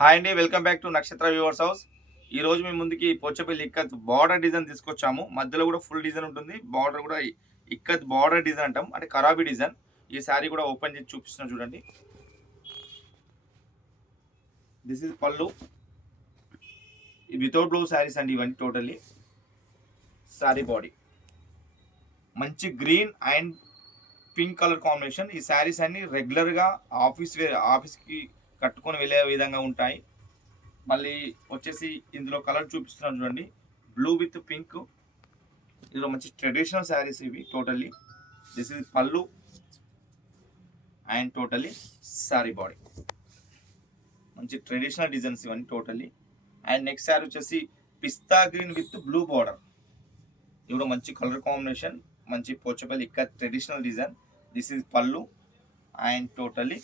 Hi అండి, welcome back to నక్షత్ర viewers house. ఈ రోజు మీ ముందుకి పోచపల్లి ఇక్కత్ బార్డర్ డిజైన్ తీసుకొచ్చాము. మధ్యలో కూడా ఫుల్ డిజైన్ ఉంటుంది. బార్డర్ కూడా ఇక్కత్ బార్డర్ డిజైన్ అంటాం, అంటే ఖరాబీ డిజైన్. ఈ శారీ కూడా ఓపెన్ చేసి చూపిస్తున్నా చూడండి. దిస్ ఇస్ పళ్ళు. వితౌట్ బ్లౌజ్ శారీస్ అండి ఇవన్నీ టోటల్లీ. శారీ బాడీ మంచి green and pink colour combination. ఈ శారీస్ అన్ని రెగ్యులర్గా ఆఫీస్కి కట్టుకొని వెళ్ళే విధంగా ఉంటాయి. మళ్ళీ వచ్చేసి ఇందులో కలర్ చూపిస్తున్నాను చూడండి, బ్లూ విత్ పింక్. ఇందులో మంచి ట్రెడిషనల్ శారీస్ ఇవి totally. This is pallu and totally sari body. మంచి ట్రెడిషనల్ డిజైన్స్ ఇవన్నీ టోటల్లీ. అండ్ నెక్స్ట్ శారీ వచ్చేసి pista green with blue border. ఇవి మంచి కలర్ కాంబినేషన్, మంచి పోచపల్లి ఇక్కడ traditional design. This is pallu and totally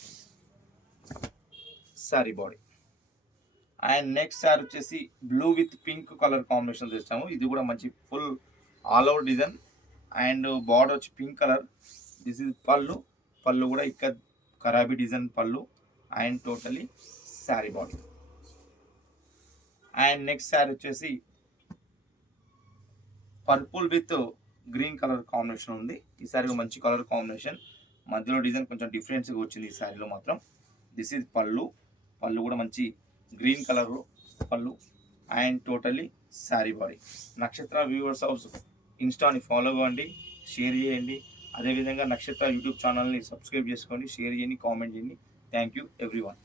sari body. And next sari వచ్చేసి blue with pink colour combination తెచ్చాము. ఇది కూడా మంచి full all over design and border వచ్చి pink colour. This is pallu. Pallu కూడా ఇక్కడ ఖరాబీ design pallu and totally sari body. And next sari వచ్చేసి purple with green colour combination ఉంది. ఈ శారీ మంచి కలర్ కాంబినేషన్, మధ్యలో డిజైన్ కొంచెం డిఫరెన్స్గా వచ్చింది ఈ శారీలో మాత్రం. This is pallu. పళ్ళు కూడా మంచి గ్రీన్ కలర్ పళ్ళు అండ్ టోటల్లీ శారీ బాడీ. నక్షత్ర వ్యూవర్స్ హౌస్ ఇన్స్టాని ఫాలో అవ్వండి, షేర్ చేయండి. అదేవిధంగా నక్షత్ర యూట్యూబ్ ఛానల్ని సబ్స్క్రైబ్ చేసుకోండి, షేర్ చేయండి, కామెంట్ చేయండి. Thank you everyone.